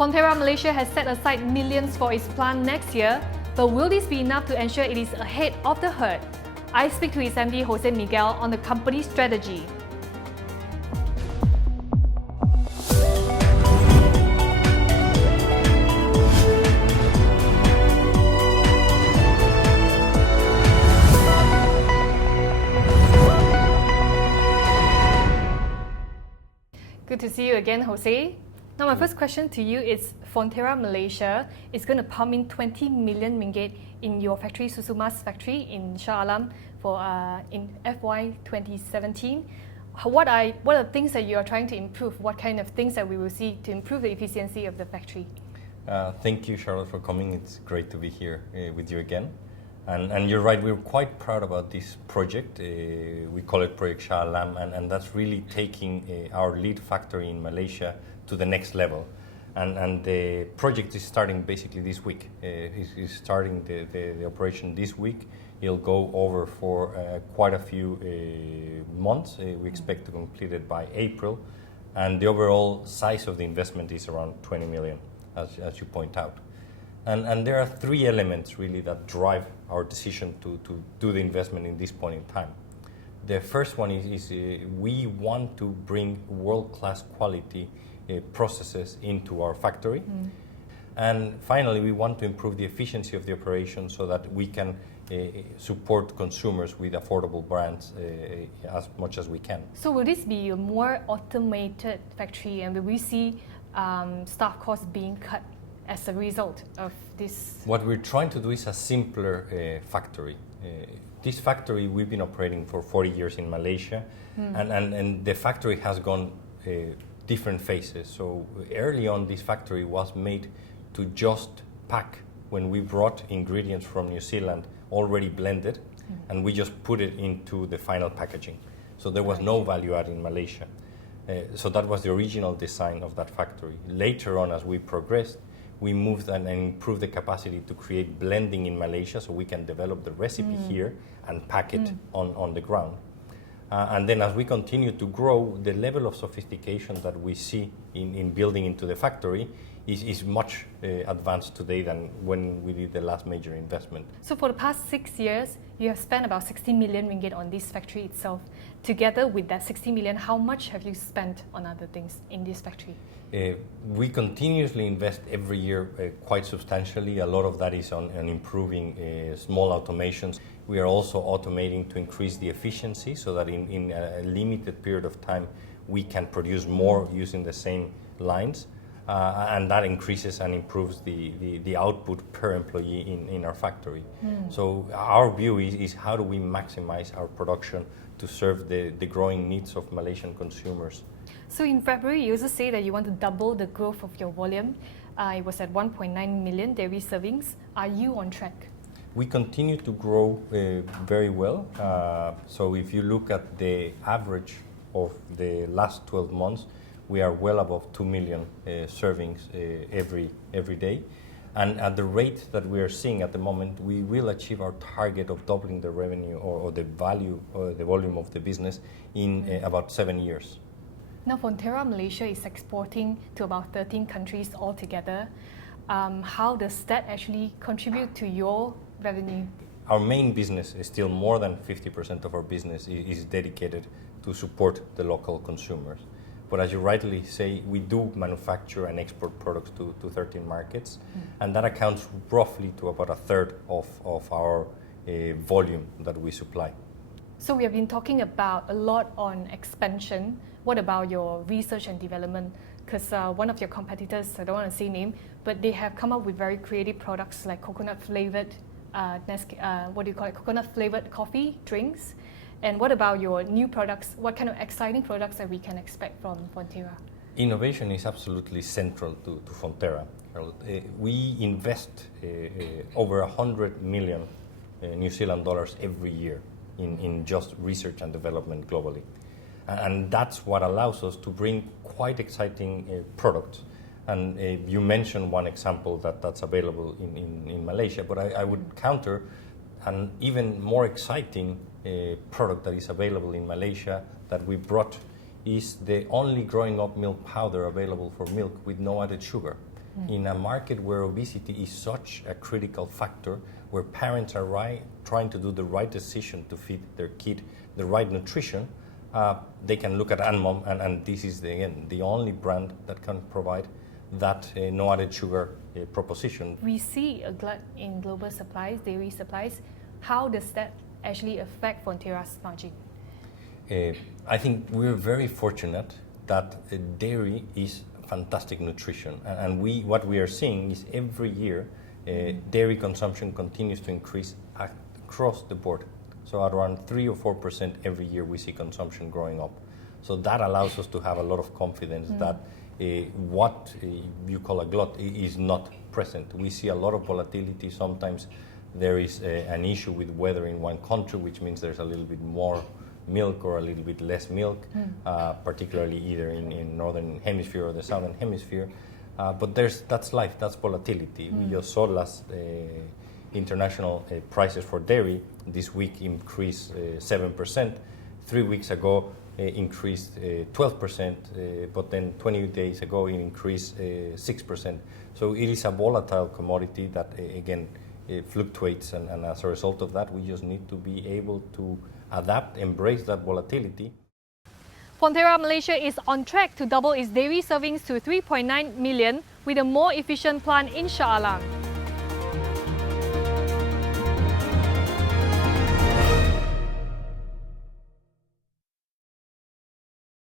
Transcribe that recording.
Fonterra Malaysia has set aside millions for its plant next year, but will this be enough to ensure it is ahead of the herd? I speak to its MD Jose Miguel on the company's strategy. Good to see you again, Jose. Now, my first question to you is, Fonterra Malaysia is going to pump in 20 million ringgit in your factory, Susumas factory in Shah Alam for in FY 2017. What are the things that you are trying to improve? What kind of things that we will see to improve the efficiency of the factory? Thank you, Charlotte, for coming. It's great to be here with you again. And you're right, we're quite proud about this project. We call it Project Shah Alam, and that's really taking our lead factory in Malaysia to the next level. And the project is starting basically this week. It's starting the operation this week. It'll go over for quite a few months. We expect to complete it by April. And the overall size of the investment is around 20 million, as you point out. And there are three elements really that drive our decision to do the investment in this point in time. The first one is we want to bring world-class quality processes into our factory. And finally, we want to improve the efficiency of the operation so that we can support consumers with affordable brands as much as we can. So will this be a more automated factory, and will we see staff costs being cut as a result of this? What we're trying to do is a simpler factory. This factory, we've been operating for 40 years in Malaysia, and the factory has gone different phases. So early on, this factory was made to just pack when we brought ingredients from New Zealand already blended, and we just put it into the final packaging. So there was no value add in Malaysia. So that was the original design of that factory. Later on, as we progressed, we moved and improved the capacity to create blending in Malaysia, so we can develop the recipe here and pack it on the ground. And then as we continue to grow, the level of sophistication that we see in building into the factory is much advanced today than when we did the last major investment. So for the past 6 years, you have spent about 60 million ringgit on this factory itself. Together with that 60 million, how much have you spent on other things in this factory? We continuously invest every year quite substantially. A lot of that is on improving small automations. We are also automating to increase the efficiency so that in a limited period of time we can produce more using the same lines. And that increases and improves the output per employee in our factory. So our view is how do we maximize our production to serve the growing needs of Malaysian consumers. So in February, you also say that you want to double the growth of your volume. It was at 1.9 million dairy servings. Are you on track? We continue to grow very well. So if you look at the average of the last 12 months, we are well above 2 million servings every day. And at the rate that we are seeing at the moment, we will achieve our target of doubling the revenue or the value or the volume of the business in about 7 years. Now, Fonterra Malaysia is exporting to about 13 countries altogether. How does that actually contribute to your revenue? Our main business is still more than 50% of our business is dedicated to support the local consumers. But as you rightly say, we do manufacture and export products to 13 markets, and that accounts roughly to about a third of our volume that we supply. So we have been talking about a lot on expansion. What about your research and development? Because one of your competitors, I don't want to say name, but they have come up with very creative products like coconut flavored, coconut flavored coffee drinks. And what about your new products? What kind of exciting products that we can expect from Fonterra? Innovation is absolutely central to Fonterra. We invest over 100 million New Zealand dollars every year in just research and development globally. And that's what allows us to bring quite exciting products. And you mentioned one example that's available in Malaysia, but I would counter an even more exciting product that is available in Malaysia that we brought is the only growing up milk powder available for milk with no added sugar. in a market where obesity is such a critical factor, where parents are trying to do the right decision to feed their kid the right nutrition, they can look at RM20m, and this is, again, the only brand that can provide that no added sugar proposition. We see a glut in global supplies, dairy supplies. How does that actually affect Fonterra's margin? I think we're very fortunate that dairy is fantastic nutrition, and what we are seeing is every year dairy consumption continues to increase across the board. So at around 3 or 4% every year we see consumption growing up. So that allows us to have a lot of confidence that what you call a glut is not present. We see a lot of volatility. Sometimes there is an issue with weather in one country, which means there's a little bit more milk or a little bit less milk, particularly either in northern hemisphere or the southern hemisphere. But that's life, that's volatility. We just saw last international prices for dairy this week increased 7%. 3 weeks ago increased 12%, but then 20 days ago it increased 6%. So it is a volatile commodity that again fluctuates, and as a result of that we just need to be able to adapt, embrace that volatility. Fonterra Malaysia is on track to double its dairy servings to 3.9 million with a more efficient plant in Shah Alam.